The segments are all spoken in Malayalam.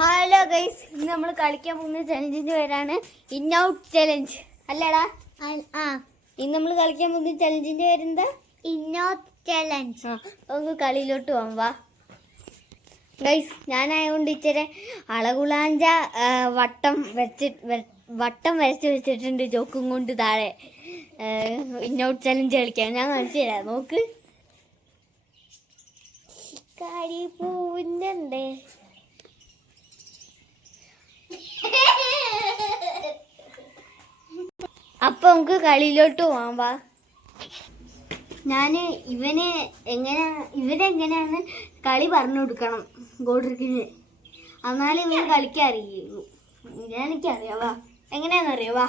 ഹലോ ഗൈസ്, ഇന്ന് നമ്മൾ കളിക്കാൻ പോകുന്ന ചലഞ്ചിന്റെ പേരാണ് ഇൻ ഔട്ട് ചലഞ്ച്. അല്ലടാ? ഇന്ന് നമ്മൾ കളിക്കാൻ പോകുന്ന ചലഞ്ചിന്റെ പേരെന്താ? In out challenge. നമുക്ക് കളിയിലോട്ട് പോകാം, വാ ഗൈസ്. ഞാനായതുകൊണ്ട് ഇച്ചിരി അളകുളാഞ്ച വട്ടം വരച്ച് വെച്ചിട്ടുണ്ട് ജോക്കും കൊണ്ട് താഴെ. ഇൻ ഔട്ട് ചലഞ്ച് കളിക്കാം. ഞാൻ കാണിച്ചു തരാം, നോക്ക്. കരിപ്പൂവിൻ്റെ അപ്പൊ നമുക്ക് കളിയിലോട്ട് പോവാം, വാ. ഞാന് ഇവരെങ്ങനെയാണ് കളി പറഞ്ഞു കൊടുക്കണം ഗോഡ്രിക്കിന്, എന്നാലും ഇവര് കളിക്കാൻ അറിയുള്ളൂ. എനിക്കറിയാം, വാ. എങ്ങനെയാണെന്നറിയോ? വാ.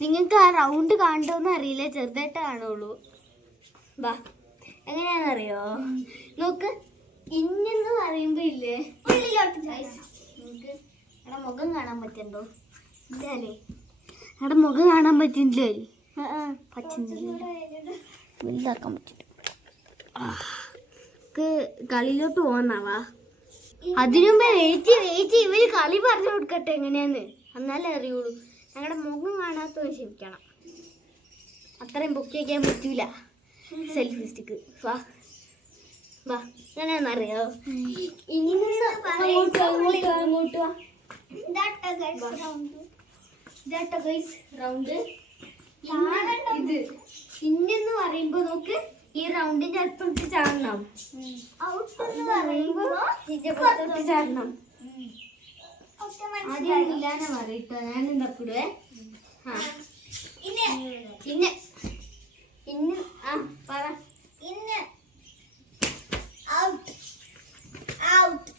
നിങ്ങൾക്ക് ആ റൗണ്ട് കാണണ്ടോന്ന് അറിയില്ല, ചെറുതായിട്ട് കാണുള്ളൂ. വാ. എങ്ങനെയാണെന്നറിയോ? നോക്ക്, ഇന്നെന്ന് പറയുമ്പോ ഇല്ലേ നിങ്ങൾക്ക് എടാ മുഖം കാണാൻ പറ്റണ്ടോ? ഇല്ലേ? എടാ മുഖം കാണാൻ പറ്റില്ലേ? പറ്റുന്നില്ല, വലുതാക്കാൻ പറ്റില്ല. കളിയിലോട്ട് പോന്നാവാ. അതിനുമ്പേ വെയിറ്റ് ഇവര് കളി പറഞ്ഞു കൊടുക്കട്ടെ എങ്ങനെയാന്ന്, എന്നാലേ അറിയുള്ളൂ. ഞങ്ങളുടെ മുഖം കാണാത്ത ക്ഷമിക്കണം, അത്രയും പൊക്കി വയ്ക്കാൻ പറ്റൂല. Selfie stick. വാ വാ. എങ്ങനെയാണെന്നറിയോ? ഇനി അങ്ങോട്ട് വാ. റൗണ്ട് ഇത് ഇന്നെന്ന് പറയുമ്പോ നോക്ക്, ഈ റൗണ്ടിന്റെ അടുത്തോട്ട് ചാടണം. ഔട്ട് എന്ന് പറയുമ്പോ ഇതിന്റെ ചാടണം. ആദ്യം ഇല്ലാതെ പറയട്ടോ, ഞാൻ എന്താക്കൂടേ. ഇന്ന് പറ. ഇന്ന് ഔട്ട് ഔട്ട്.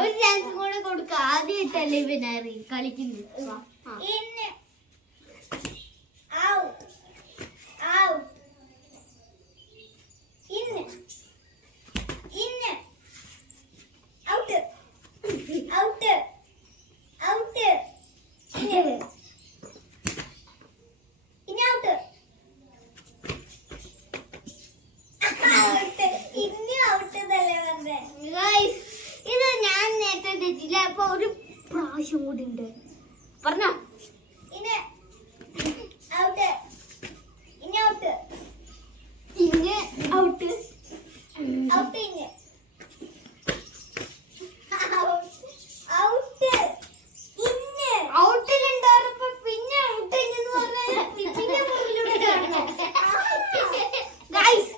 ഒരു ചാൻസ് കൂടെ കൊടുക്ക. ആദ്യമായിട്ടല്ലേ ഇവനറി കളിക്കുന്നത്. ഇന്ന് ഔട്ട് ഔട്ട്. ഇന്ന് ഇന്ന് ഔട്ട് ഔട്ട് ഔട്ട്. ഇന്ന് ഇന്ന് ഔട്ട് ഔട്ട്. ഇന്ന് ഔട്ട് എന്നല്ലേ പറഞ്ഞേ? ഇത് ഞാൻ നേരത്തെ തെറ്റില്ല. അപ്പൊ ഒരു പ്രാവശ്യം കൂടി ഉണ്ട്, പറഞ്ഞോ. ഇന്ന് ഔട്ട് ഇന്ന് ഔട്ട് ഇന്ന് ഔട്ട് ഔട്ട് ഇന്ന് ഔട്ട് ഇന്ന് ഔട്ടിലുണ്ടായിരുന്നപ്പോ പിന്നെ ഔട്ട് എന്ന് പറഞ്ഞ പിച്ചിന്റെ മുകളിലൂടെ കാണണം. ഗൈസ്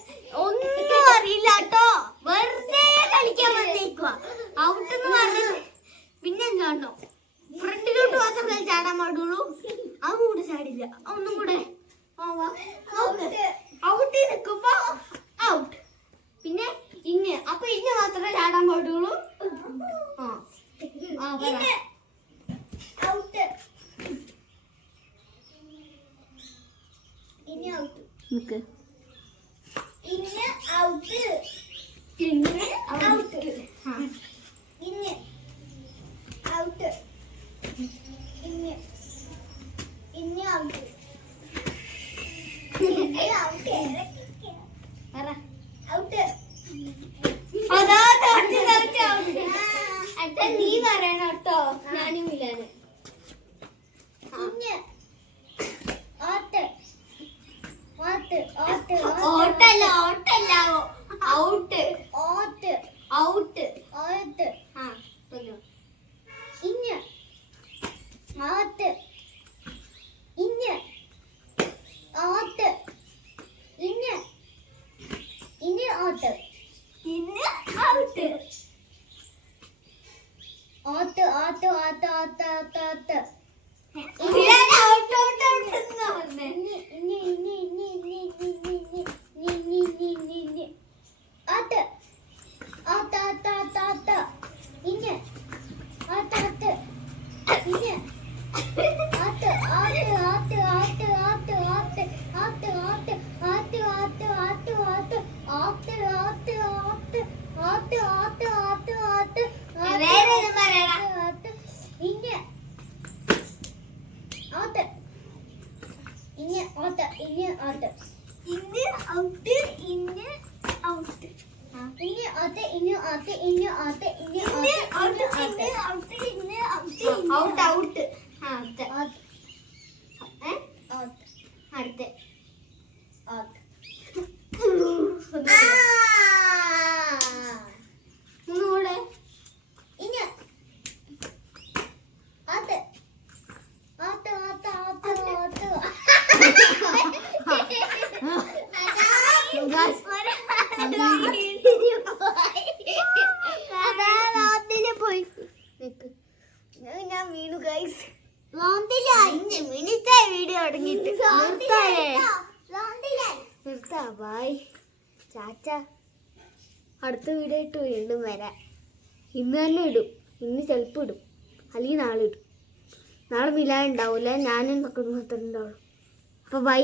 ഒന്നും അറിയില്ല കേട്ടോ, വെറുതെ കളിക്കാൻ വന്നേക്കുക. ഔട്ട് എന്ന് പറഞ്ഞത് പിന്നെ കാണോ, ഫ്രണ്ടിലോട്ട് മാത്രമേ ചാടാൻ പാടുള്ളൂ. അതും കൂടെ ചാടില്ല. ഒന്നും കൂടെ ഔട്ട് നിൽക്കുമ്പോ ഔട്ട്, പിന്നെ ഇന്ന്. അപ്പൊ ഇന്ന് മാത്രമേ ചാടാൻ പാടുള്ളൂ. ഔട്ട് ഇന്ന് ഔട്ട് നിക്ക്. ഇന്ന് ഔട്ട് ഇന്ന് ഔട്ട് ഇന്ന് ഔട്ട് ഇന്ന് ഇന്ന് ഔട്ട് ഔട്ട്. നീ പറയണം കേട്ടോ, ഞാനും ഇല്ലാന്. ഓട്ടല്ല ഓട്ടല്ല ഔട്ട് ഔട്ട് ഔട്ട് ഔട്ട്. ഇന്ന് ഔട്ട് ഇന്ന് ഔട്ട് ഇന്ന് ഇന്ന് ഔട്ട് ഇന്ന് out out out out out out out. ഇന്ന് ഔട്ട് ഇന്ന് ഔട്ട് ഇന്ന് ഔട്ട് ഔട്ട് അടുത്ത ഒന്നുകൂടെ പോയി ഞാൻ വീണു ഗൈസ്. 5 മിനിറ്റായി വീഡിയോ തുടങ്ങിയിട്ട്. നിർത്താ ബൈ ചാച്ച. അടുത്ത വീഡിയോ ഇട്ട് വീണ്ടും വരാം. ഇന്ന് തന്നെ ഇടും. ഇന്ന് ചിലപ്പോൾ ഇടും, അല്ലെങ്കിൽ നാളെ ഇടും. നാളെ മിലാൻ ഉണ്ടാവില്ല, ഞാനും ഉണ്ടാവുള്ളൂ. അപ്പോൾ ബൈ.